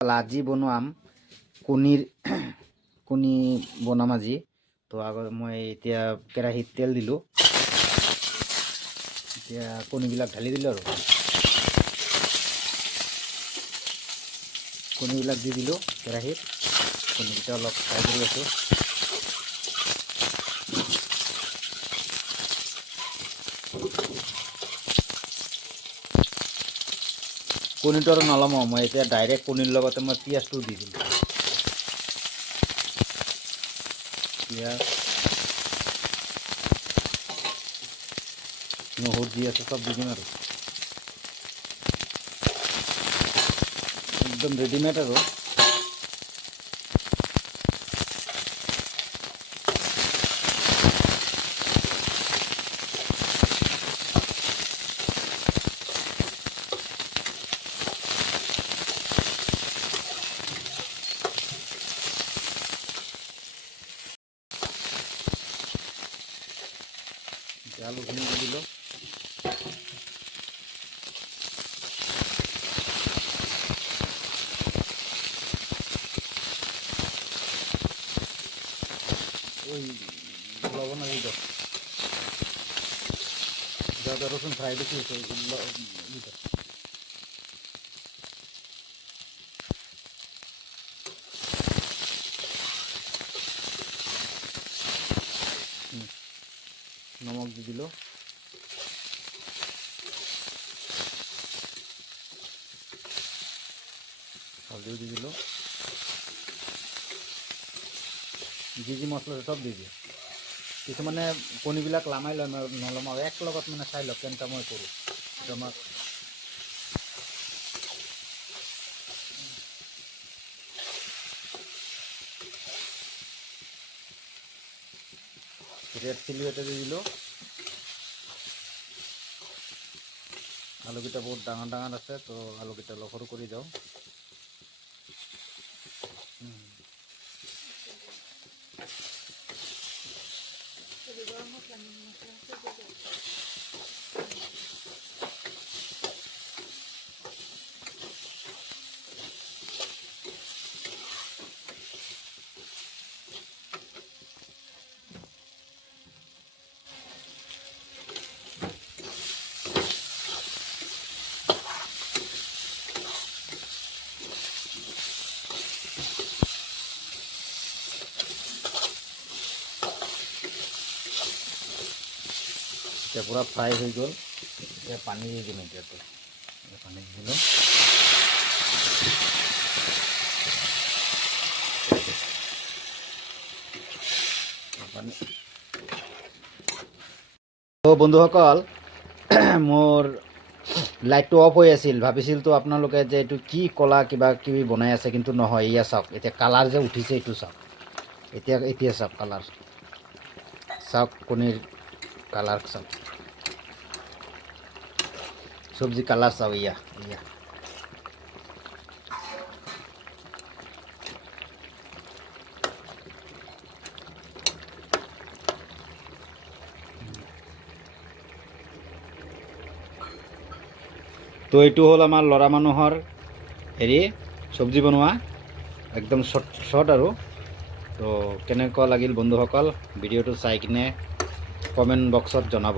আজি বনাম কণী বনাম আজি। তো আগত মই এতিয়া কেৰাহীত তেল দিলোঁ, এতিয়া কণীবিলাক ঢালি দিলোঁ আৰু কণীবিলাক দি দিলোঁ কেৰাহীত। কণীকেইটা অলপ ফ্ৰাই কৰি আছোঁ। কণীটো আৰু নলমাওঁ মই এতিয়া, ডাইৰেক্ট কণীৰ লগতে মই পিঁয়াজটো দি দিম। পিঁয়াজ, নহৰু যি আছে চব দি দিম আৰু একদম ৰেডিমেড আৰু। আলুখিনি দি দিলোঁ। লবণ আর দিতে যা রসুন ফ্রাই বেশি হয়েছে দিতে। নমক দিয়ে দিল, হলদিও দিয়ে দিল, যি মছলা সব দি দিয়ে। কিছুমানে কণীবিলাক লামাই লয়, নলমাও এক লগত মানে চাই লওক কেনেকুৱা মই কৰোঁ। আমাক ৰেড চিলি এটা দিয়ে দিল। আলুকেইটা বহুত ডাঙৰ ডাঙৰ আছে, তো আলুকেইটা অলপ সৰু কৰি যাওঁ। এতিয়া পুৰা ফ্ৰাই হৈ গ'ল। এতিয়া পানী দি দিম। এতিয়াতো পানী দি দিলোঁ। তো বন্ধুসকল, মোৰ লাইটটো অফ হৈ আছিল। ভাবিছিলতো আপোনালোকে যে এইটো কি ক'লা কিবা কিবি বনাই আছে, কিন্তু নহয়। এয়া চাওক, এতিয়া কালাৰ যে উঠিছে এইটো চাওক। এতিয়া চাওক কালাৰ, চাওক কণীৰ কালাৰ চাওক, সবজি কালাৰ চাও। ইয়া তো এইটো হ'ল আমাৰ ল'ৰা মানুহৰ হেৰি চব্জি বনোৱা, একদম শৰ্ট আৰু। তো কেনেকুৱা লাগিল বন্ধুসকল, ভিডিঅ'টো চাই কিনে কমেণ্ট বক্সত জনাব।